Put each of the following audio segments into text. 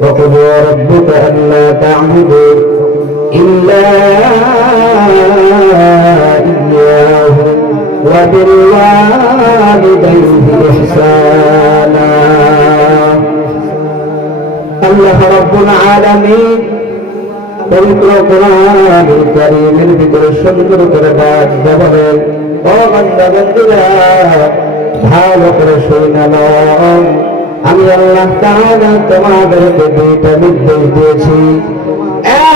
وقضى ربك ألا تعبدوا إلا إياه وبالوالدين إحسانا الله رب العالمين পবিত্র কোরআন কারীমের ভিতরে সুন্দর করে ডাক বলেন ও বান্দা বন্ধুরা ভালো করে শুনালাম আমি আল্লাহ তাআলা তোমাদেরকে দুইটা নির্দেশ দিয়েছি।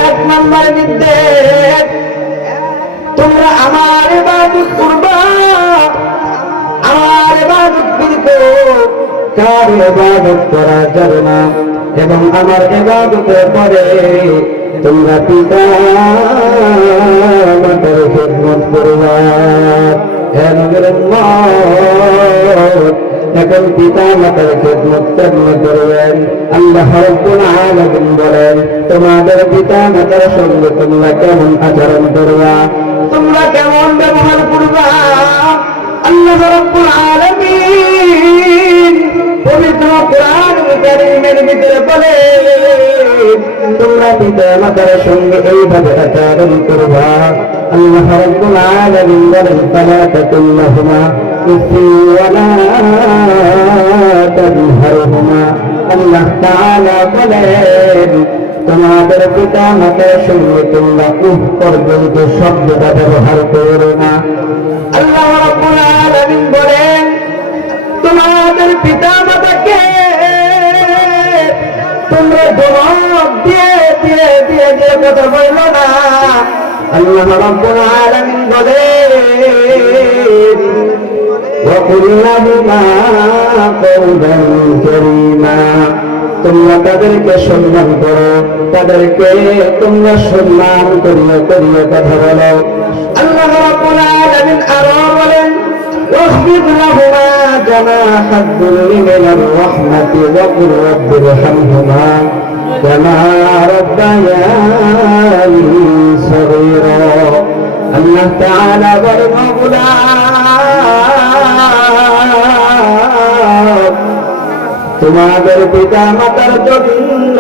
এক নম্বর নির্দেশ, তোমরা আমার ইবাদত করবা। আমার ইবাদত করব। কার ইবাদত করা যাবে না এবং আমার ইবাদতের পরে তোমরা পিতা খেদমত করবা। কেন এখন পিতা মাতার খেদমত কেমন করবেন আল্লাহ রব্বুল আলামিন বলেন, তোমাদের পিতা মাতার সঙ্গে তোমরা কেমন আচরণ করবা? তোমরা কেমন ব্যবহার করবা? আল্লাহ রব্বুল আলামিন পবিত্র কোরআন ভিতরে বলে, তোমরা পিতা মাতার সঙ্গে এইভাবে আচরণ করবা? আল্লাহ রব্বুল আলামিন বলেন ফালা তাকুল্লাহুমা। উফি ওয়ালা তানহারহুমা আল্লাহ তাআলা বলেন, তোমাদের পিতা মাতার সঙ্গে তোমরা উহ পর্যন্ত শব্দটা ব্যবহার করো না। আল্লাহ রাব্বুল আলামিন বলেন, তোমাদের পিতা মাতাকে তোমরা জবাব দিয়ে দিয়ে দিয়ে দিয়ে কথা বলল না। আল্লাহ রাব্বুল আলামিন বলেন وقل لهما قولا كريما তোমরা তাদেরকে সম্মান করো তাদেরকে তোমরা সম্মান করিয়ে করিয়ে কথা বলো আল্লাহ রাব্বুল আলামিন আরো বলেন واخفض لهما جناح الذل من الرحمة وقل رب ارحمهما كما ربياني صغيرا الله تعالى والمغلام তোমাদের পিতা মাতার জন্য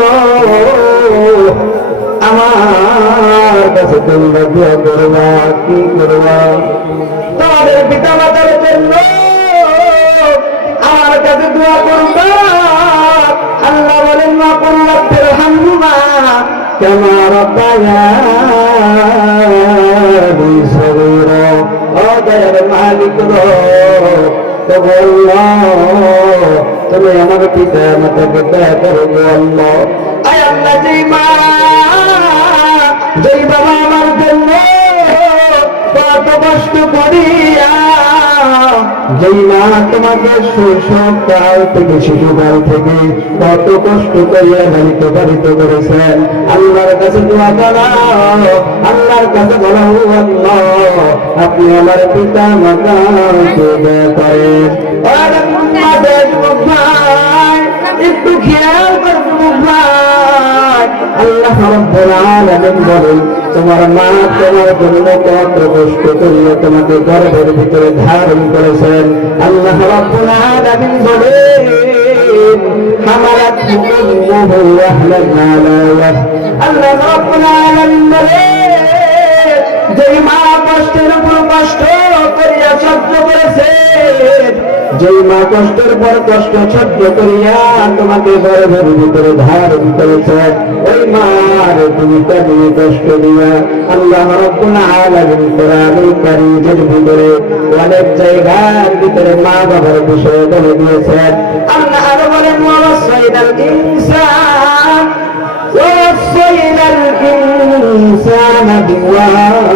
আমার কাছে তোমরা দোয়া করবা কি করবা তোমাদের পিতা মাতার জন্য আমার কাছে দোয়া করবা আল্লাহ বলেন, মা করলাম হামুমা সগীরা। ও দয়ার মালিক তো বললাম তুমি আমার পিতা মাতাকে দয়া করো গো আল্লাহ। আয় আল্লাহ যেই মা, যেই বাবা আমার জন্য কত কষ্ট করিয়া যেই মা তোমাকে শৈশবকাল থেকে শিশুকাল থেকে কত কষ্ট করিয়া লালিত পালিত করেছেন আল্লাহর কাছে দোয়া করাও আল্লাহর কাছে বলো আল্লাহ, আপনি আমার পিতা মাতাকে দয়া করেন একটু খেয়াল করব আল্লাহ বলেন তোমার মা তোমার জন্য কত কষ্ট করিয়ে তোমাকে গর্ভের ভিতরে ধারণ করেছেন। আল্লাহ যেই মা কষ্টের উপর কষ্ট করিয়া সহ্য করেছে যেই মা কষ্টের পর কষ্ট সহ্য করিয়া তোমাকে গর্ভের ভিতরে ধারণ করেছে, ওই মার তুমি কাজে কষ্ট দিয়া আল্লাহ রব্বুল আলামিন কোরআনুল কারীমের ভিতরে অনেক জায়গার ভিতরে মা বাবার বিষয়ে বলে দিয়েছেন আল্লাহ আরও বলেন ওয়াসাইদাল ইনসান ওয়াসাইদাল ইনসান বিওয়ালিদাইহি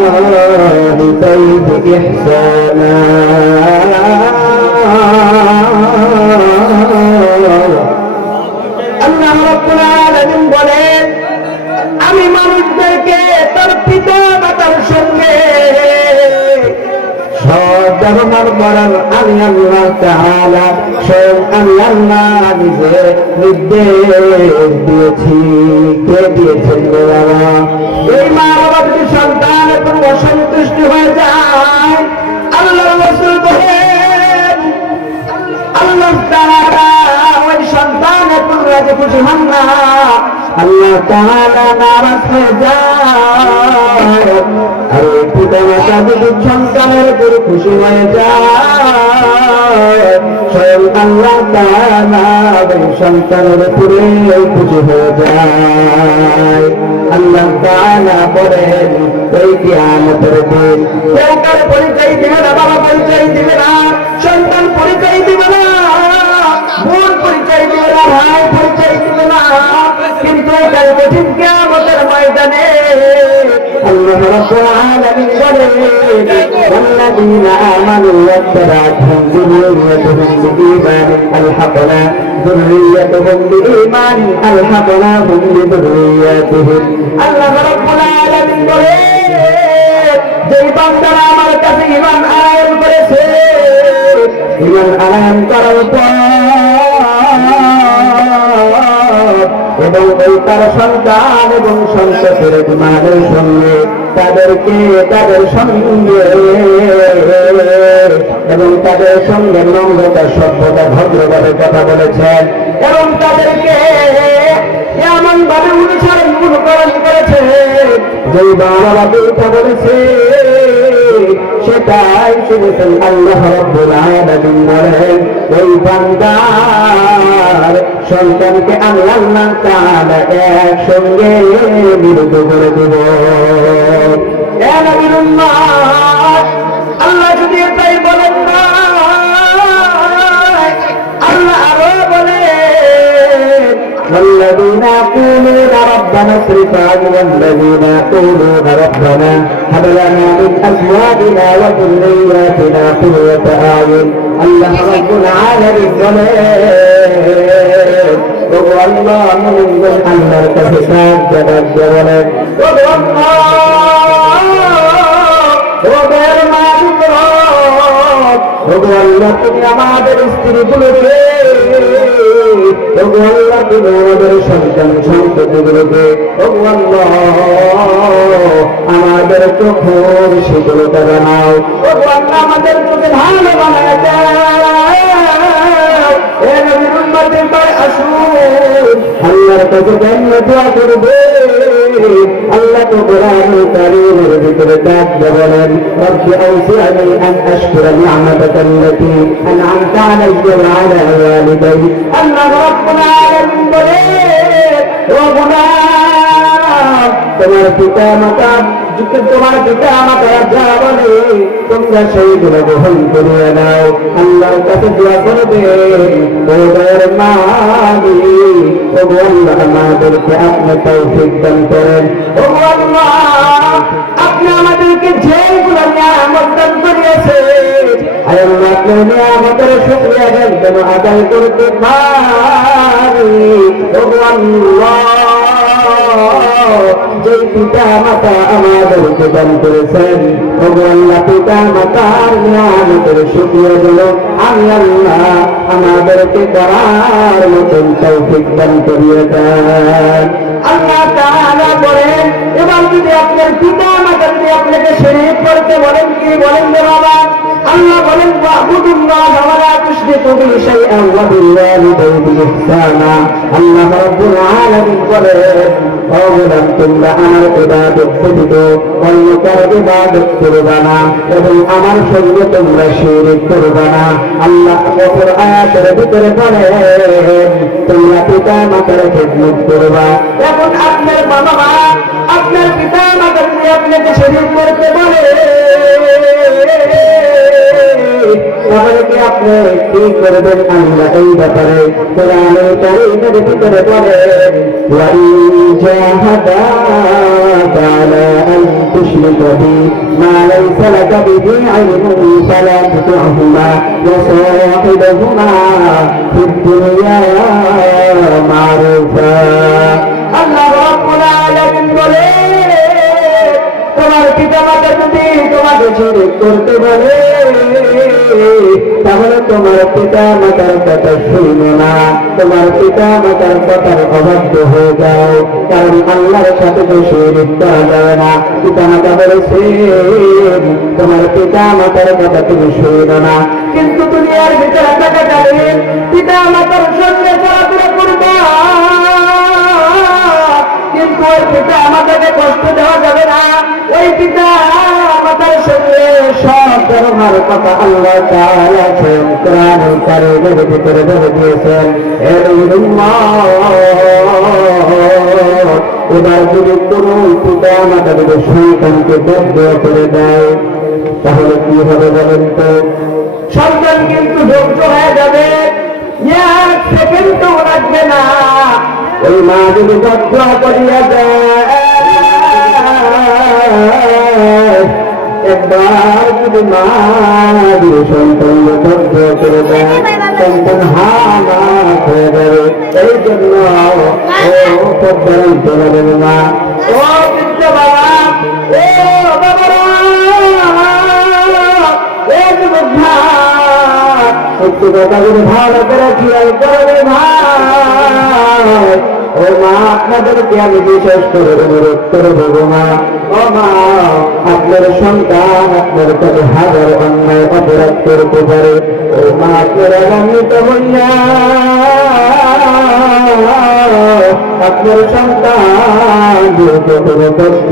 ইহসানা। ব্যবহার করার আমি আল্লাহ তাআলা, স্বয়ং আমি আল্লাহ নিজে নির্দেশ দিয়েছি। কে দিয়েছেন বাবা? এই মা বাবা যদি সন্তান একটু অসন্তুষ্ট হয়ে যায় আল্লাহ রসুল বলেন আল্লাহ তাআলা ওই সন্তান একটু রাজে খুশি হন না। আল্লাহ সন্তানের উপর খুশি হয়ে যায়। স্বয়ং আল্লাহ ওই সন্তানের উপরে খুশি হয়ে যায়। আল্লাহ তাআলা বলেন, ওই কিয়ামতের দিন কেউ কার পরিচয় দিবে না, বাবা পরিচয় দিবে না, সন্তান পরিচয় দিবে না, বোন পরিচয় দিবে না, ভাই পরিচয় দিবে না। কিন্তু কাল কঠিন কিয়ামতের ময়দানে আল্লাহ রাব্বুল আলামিন বলেন والذين آمنوا واتبعتهم ذريتهم بإيمان ألحقنا ذريتهم بإيمان ألحقناهم بذرياتهم الله رب العالمين বলেন যেই বান্দারা আমার কাছে ইমান আয়ন করেছে ইমান আয়ন করার পর এবং ওই তার সন্তান এবং সন্ততির ইমানের সঙ্গে তাদেরকে তাদের সঙ্গে এবং তাদের সঙ্গে নম্রতা, সভ্যতা, ভদ্রভাবে কথা বলেছেন এবং তাদেরকে এমন ভাবে অনুসরণ অনুকরণ করেছে যে বাবা কথা বলেছে, সেটাই শুনেছেন আল্লাহ বলেন, ওই বান্দার সন্তানকে আমি আল্লাহ তাআলা একসঙ্গে বিরুদ্ধ করে দেব এ নবীর উম্মত, আল্লাহ যদি এটাই বলেন না আল্লাহ আরো বলেন والذين يقولون ربنا اصرف عنا والذين يقولون ربنا هب لنا من ازواجنا وذرياتنا قرة اعين الله رب العالمين বলেন ওগো আমাদের স্ত্রীগুলোকে ওগো আল্লাহ তুমি আমাদের সন্তান সন্ততিগুলোকে ওগো আমাদের চোখের সেগুলোকে বানাও ওগো আমাদের চোখে ভালো বানায় আল্লাহর কাছে জান্নাত দোয়া করবে আল্লাহ তো কোরআন কারীমের ভিতরে ডাক বলেন রব্বি আউসিআনি আন আশকুরা নি'মাতাকা আল্লাতী আন'আমতা আলাইয়া ওয়া আলা ওয়ালিদাই আল্লাহ রাব্বুল আলামিন বলেন ও গোলাম তোমার পিতা মাতা যুগে তোমার পিতা মাতা যা বলে তোমরা সেইগুলো গ্রহণ করিয়ে নাও। আল্লাহর কাছে দোয়া করবে ওদের আল্লাহ আমাদেরকে আপনি তৌফিক দান করেন। আপনি আমাদেরকে যেগুলো নিয়ামত দান আদায় করতে পারি। ও আল্লাহ যে পিতা মাতা আমাদেরকে দান করেছেন ভগবাল্লা পিতা মাতার নিয়ামতের শুক্রিয়া দিল। আমি আল্লাহ আমাদেরকে করার মতন তৌফিক দান করিয়ে দেন। আল্লাহ তাআলা বলেন, এবার যদি আপনার পিতা মাতা যদি আপনাকে শরীর করতে বলেন কি বলেন বাবা? আল্লাহ বলেন তোমরা আমার সঙ্গে তোমরা শিরিক করবা আল্লাহ আয়াতের ভিতরে বলেন, তোমরা পিতা মাতার খেদমত করবা। এখন আপনার বাবা আপনার পিতা মাতা আপনাকে শিরিক করতে বলে তাহলে আপনি কি করবেন আল্লাহ এই ব্যাপারে? কোরআনে কারিমের ভিতরে বলেন ওয়াইন জাহাদা তাআলা আন তুশরিকা বি মা লাইসা লাকা বিহি ইলমুন ফালা তুতি'হুমা ওয়া সাহিবহুমা ফিদ দুনিয়া মারুফা। তোমাকে ছেড়ে করতে পারে। তাহলে তোমার পিতা মাতার কথা শুনবে না। তোমার পিতা মাতার কথার অবাধ্য হয়ে যাও কারণ আল্লাহর সাথে তো শরীর করা যাবে না। পিতা মাতা বলেছে, তোমার পিতা মাতার কথা তুমি শুনবে না। কিন্তু দুনিয়ার ভিতরে থাকা পিতা মাতার সঙ্গে চলাফেরা করবা। কিন্তু ওই পিতা আমাদেরকে কষ্ট দেওয়া যাবে না। ওই পিতা যার কথা আল্লাহ তাআলা স্বয়ং কোরআনুল কারীমের দিয়েছেন হে এবার যদি কোনো পিতা মাতা যদি সন্তানকে বদ্ধ করে দেয়, তাহলে কি হবে বলেন তো? সন্তান কিন্তু যোগ্য হয়ে যাবে, এক সেকেন্ডও লাগবে না। ওই মা যদি বদ্ধ দেয় একবার যদি মা যদি সন্তান বদ্ধ করে দেয় সন্তান হামা হয়ে যাবে। এই জন্য ও পদ্মারণ চলে মা ও বাবা ও বাবারা এই যুবক ভাই, সত্যি কথা ভালো করে খেয়াল করবে ভাই ও মা, আপনাদেরকে আমি বিশেষ করে অনুরোধ করে দেবো মা। ও মা, আপনার সন্তান আপনার কাছে হাজার অন্যায় অপরাধ করতে পারে। ও মা, আপনার আগান্বিত হইয়া আপনার সন্তান কোনো তথ্য